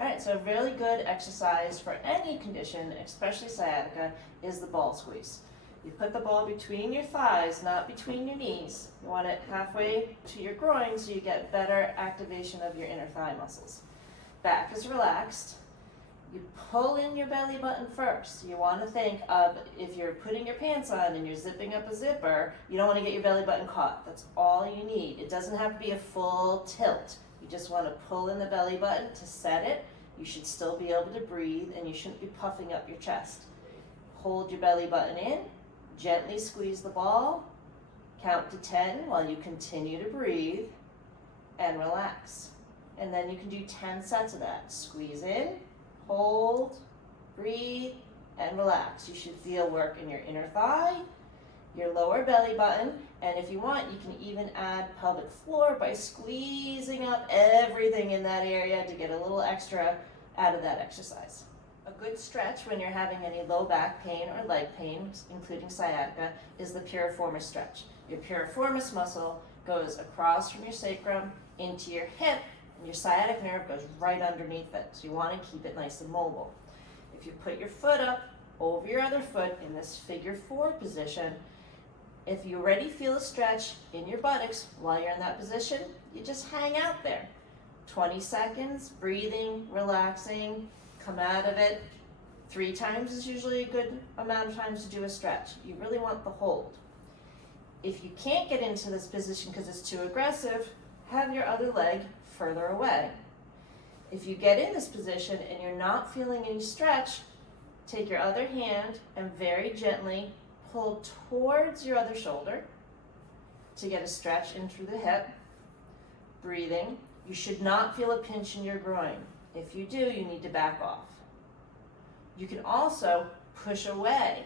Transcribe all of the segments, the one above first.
All right, so a really good exercise for any condition, especially sciatica, is the ball squeeze. You put the ball between your thighs, not between your knees. You want it halfway to your groin so you get better activation of your inner thigh muscles. Back is relaxed. You pull in your belly button first. You want to think of, if you're putting your pants on and you're zipping up a zipper, you don't want to get your belly button caught. That's all you need. It doesn't have to be a full tilt. You just want to pull in the belly button to set it. You should still be able to breathe and you shouldn't be puffing up your chest. Hold your belly button in, gently squeeze the ball, count to 10 while you continue to breathe and relax. And then you can do 10 sets of that. Squeeze in, hold, breathe, and relax. You should feel work in your inner thigh, your lower belly button, and if you want, you can even add pelvic floor by squeezing up everything in that area to get a little extra out of that exercise. A good stretch when you're having any low back pain or leg pain, including sciatica, is the piriformis stretch. Your piriformis muscle goes across from your sacrum into your hip, and your sciatic nerve goes right underneath it. So you want to keep it nice and mobile. If you put your foot up over your other foot in this figure 4 position, if you already feel a stretch in your buttocks while you're in that position, you just hang out there. 20 seconds, breathing, relaxing, come out of it. 3 times is usually a good amount of times to do a stretch. You really want the hold. If you can't get into this position because it's too aggressive, have your other leg further away. If you get in this position and you're not feeling any stretch, take your other hand and very gently pull towards your other shoulder to get a stretch in through the hip. Breathing. You should not feel a pinch in your groin. If you do, you need to back off. You can also push away.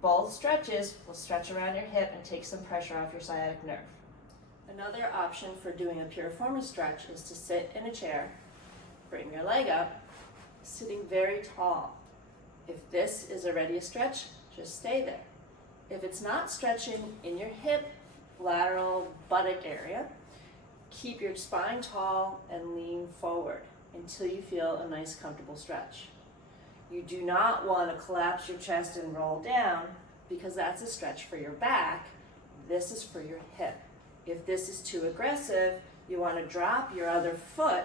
Both stretches will stretch around your hip and take some pressure off your sciatic nerve. Another option for doing a piriformis stretch is to sit in a chair, bring your leg up, sitting very tall. If this is already a stretch, just stay there. If it's not stretching in your hip, lateral, buttock area, keep your spine tall and lean forward until you feel a nice, comfortable stretch. You do not want to collapse your chest and roll down because that's a stretch for your back. This is for your hip. If this is too aggressive, you want to drop your other foot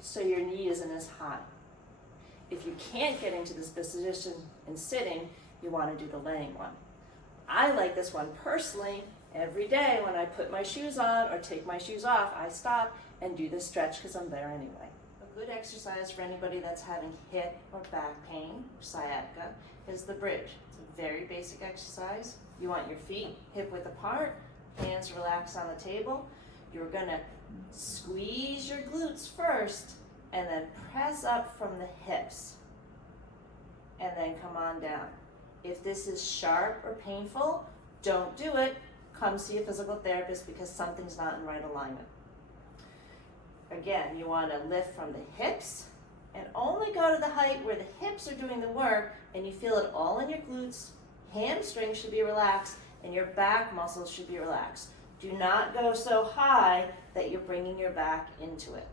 so your knee isn't as high. If you can't get into this position in sitting, you want to do the laying one. I like this one personally. Every day when I put my shoes on or take my shoes off, I stop and do this stretch because I'm there anyway. A good exercise for anybody that's having hip or back pain or sciatica is the bridge. It's a very basic exercise. You want your feet hip width apart, hands relaxed on the table. You're going to squeeze your glutes first and then press up from the hips and then come on down. If this is sharp or painful, don't do it. Come see a physical therapist because something's not in right alignment. Again, you want to lift from the hips and only go to the height where the hips are doing the work and you feel it all in your glutes. Hamstrings should be relaxed and your back muscles should be relaxed. Do not go so high that you're bringing your back into it.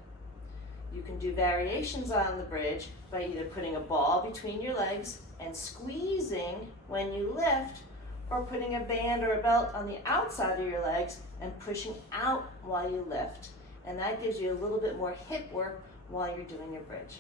You can do variations on the bridge by either putting a ball between your legs and squeezing when you lift, or putting a band or a belt on the outside of your legs and pushing out while you lift. And that gives you a little bit more hip work while you're doing your bridge.